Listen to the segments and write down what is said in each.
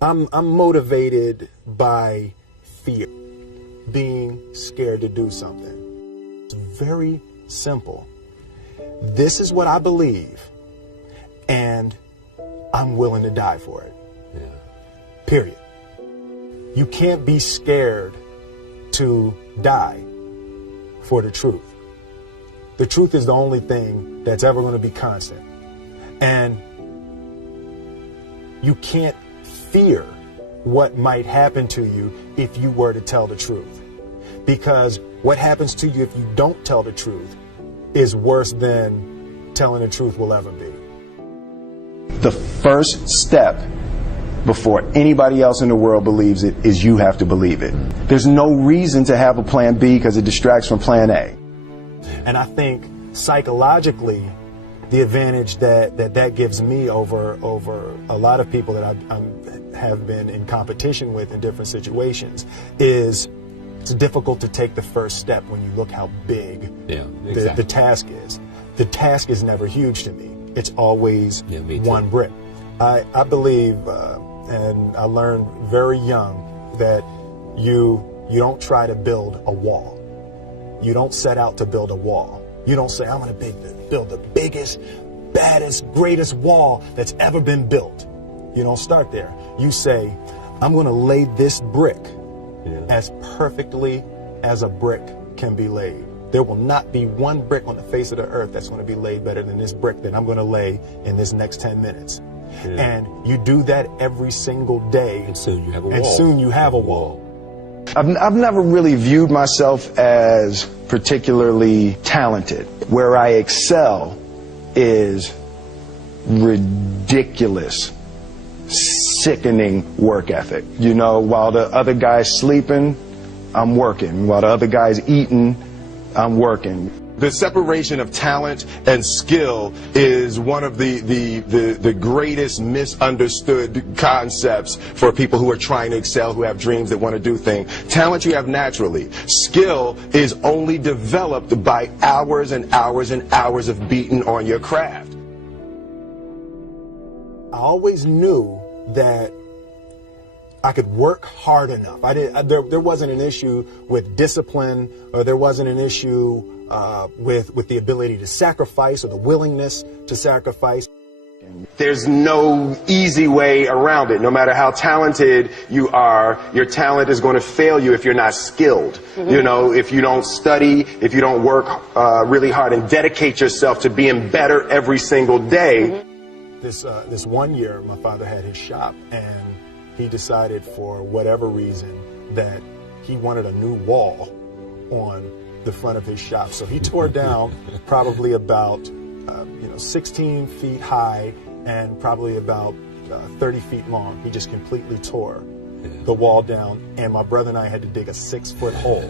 I'm motivated by fear, being scared to do something. It's very simple. This is what I believe, and I'm willing to die for it. Yeah. Period. You can't be scared to die for the truth. The truth is the only thing that's ever going to be constant. And you can't fear what might happen to you if you were to tell the truth. Because what happens to you if you don't tell the truth is worse than telling the truth will ever be. The first step before anybody else in the world believes it is you have to believe it. There's no reason to have a plan B because it distracts from plan A. And I think psychologically, the advantage that gives me over a lot of people that I have been in competition with in different situations is it's difficult to take the first step when you look how big the task is. The task is never huge to me. It's always one brick. I believe, and I learned very young, that you don't try to build a wall. You don't set out to build a wall. You don't say, I'm going to build the biggest, baddest, greatest wall that's ever been built. You don't start there. You say, I'm going to lay this brick as perfectly as a brick can be laid. There will not be one brick on the face of the earth that's going to be laid better than this brick that I'm going to lay in this next 10 minutes. And you do that every single day. And soon you have a wall. And soon you have a wall. I've never really viewed myself as particularly talented. Where I excel is ridiculous, sickening work ethic. You know, while the other guy's sleeping, I'm working. While the other guy's eating, I'm working. The separation of talent and skill is one of the greatest misunderstood concepts for people who are trying to excel, who have dreams that want to do things. Talent you have naturally. Skill is only developed by hours and hours and hours of beating on your craft. I always knew that I could work hard enough. There wasn't an issue with discipline, or there wasn't an issue with the ability to sacrifice or the willingness to sacrifice. There's no easy way around it. No matter how talented you are, your talent is going to fail you if you're not skilled. You know, if you don't study, if you don't work really hard and dedicate yourself to being better every single day. This one year, my father had his shop, and he decided for whatever reason that he wanted a new wall on the front of his shop. So he tore down probably about 16 feet high and probably about 30 feet long. He just completely tore the wall down, and my brother and I had to dig a 6-foot hole.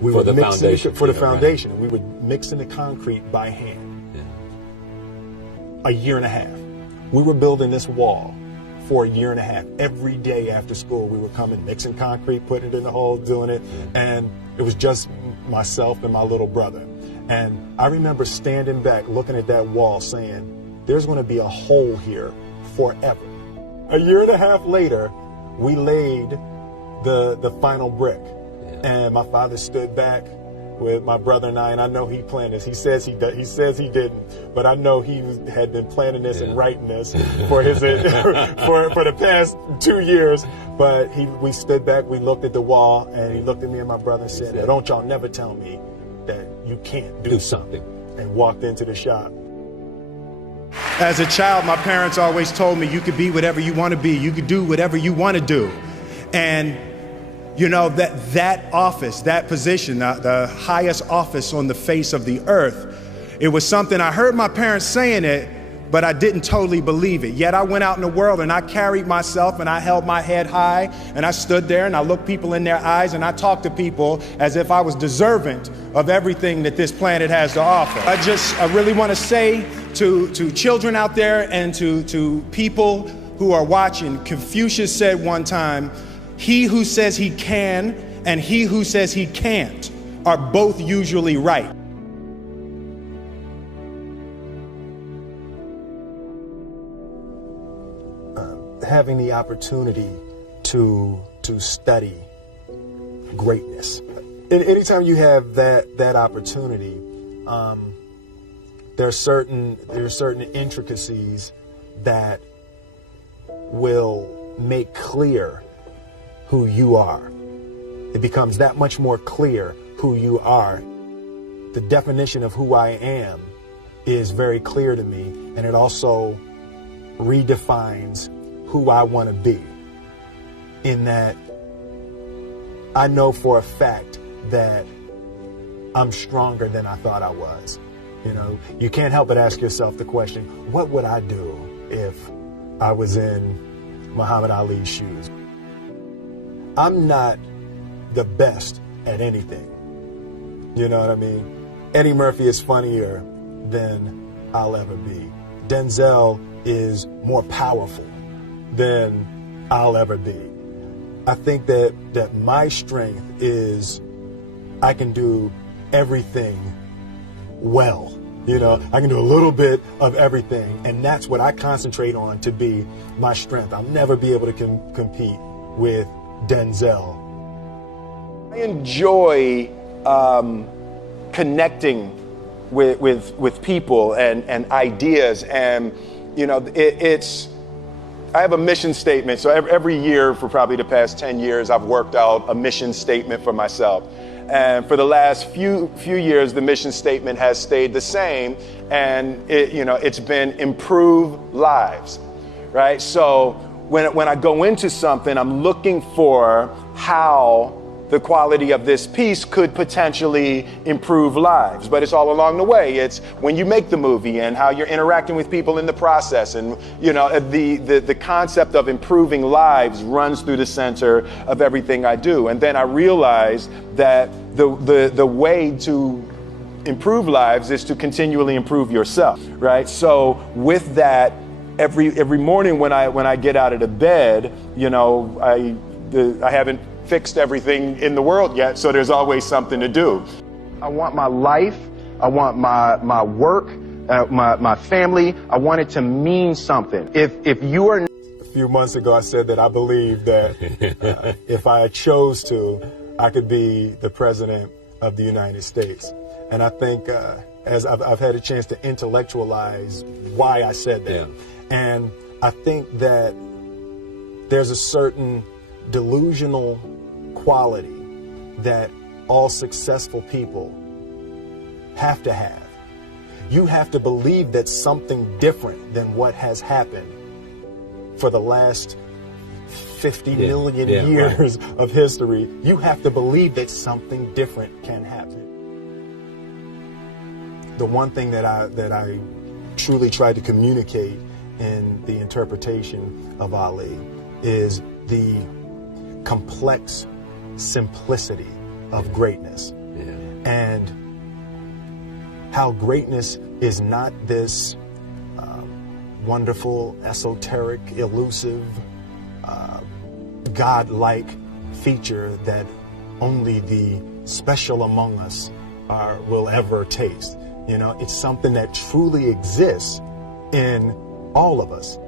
We for the foundation. For the foundation. Right. We would mix in the concrete by hand. A year and a half. We were building this wall for a year and a half. Every day after school, we were coming, mixing concrete, putting it in the hole, doing it. And it was just myself and my little brother. And I remember standing back, looking at that wall, saying, there's going to be a hole here forever. A year and a half later, we laid the final brick. And my father stood back with my brother and I know he planned this. He says he didn't, but I know he had been planning this and writing this for his for the past 2 years. But we stood back, we looked at the wall, and he looked at me and my brother and said, "Don't y'all never tell me that you can't do something," and walked into the shop. As a child, my parents always told me you could be whatever you want to be, you could do whatever you want to do. And you know, that office, that position, the highest office on the face of the earth, it was something I heard my parents saying it, but I didn't totally believe it. Yet I went out in the world and I carried myself and I held my head high and I stood there and I looked people in their eyes and I talked to people as if I was deserving of everything that this planet has to offer. I really want to say to children out there and to people who are watching, Confucius said one time, he who says he can and he who says he can't are both usually right. having the opportunity to study greatness. Anytime you have that opportunity, there are certain intricacies that will make clear who you are. It becomes that much more clear who you are. The definition of who I am is very clear to me, and it also redefines who I want to be. In that I know for a fact that I'm stronger than I thought I was. You know, you can't help but ask yourself the question, what would I do if I was in Muhammad Ali's shoes? I'm not the best at anything. You know what I mean? Eddie Murphy is funnier than I'll ever be. Denzel is more powerful than I'll ever be. I think that my strength is I can do everything well. You know, I can do a little bit of everything, and that's what I concentrate on to be my strength. I'll never be able to compete with Denzel. I enjoy connecting with people and ideas, and you know, I have a mission statement. So every year for probably the past 10 years, I've worked out a mission statement for myself. And for the last few years, the mission statement has stayed the same, and it's been improve lives, right? So when I go into something, I'm looking for how the quality of this piece could potentially improve lives. But it's all along the way. It's when you make the movie and how you're interacting with people in the process. And the concept of improving lives runs through the center of everything I do. And then I realized that the way to improve lives is to continually improve yourself, right? So with that, every morning when I get out of the bed, I haven't fixed everything in the world yet, so there's always something to do. I want my life, I want my work, my family, I want it to mean something. If you are... A few months ago, I said that I believe that if I chose to, I could be the president of the United States. And I think as I've had a chance to intellectualize why I said that. Yeah. And I think that there's a certain delusional quality that all successful people have to have. You have to believe that something different than what has happened for the last 50 million years of history. You have to believe that something different can happen. The one thing that I truly tried to communicate in the interpretation of Ali is the complex simplicity of greatness. And how greatness is not this wonderful, esoteric, elusive, God-like feature that only the special among us will ever taste. It's something that truly exists in all of us.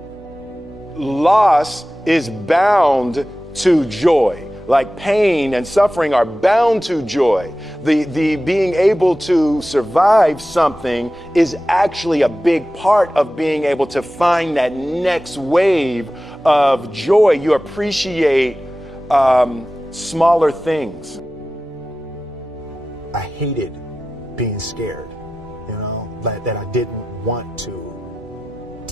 Loss is bound to joy. Like pain and suffering are bound to joy. The being able to survive something is actually a big part of being able to find that next wave of joy. You appreciate smaller things. I hated being scared, that I didn't want to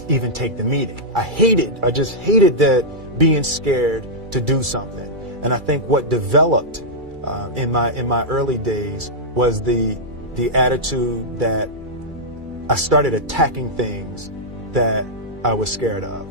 even take the meeting. I just hated that being scared to do something. And I think what developed in my early days was the attitude that I started attacking things that I was scared of.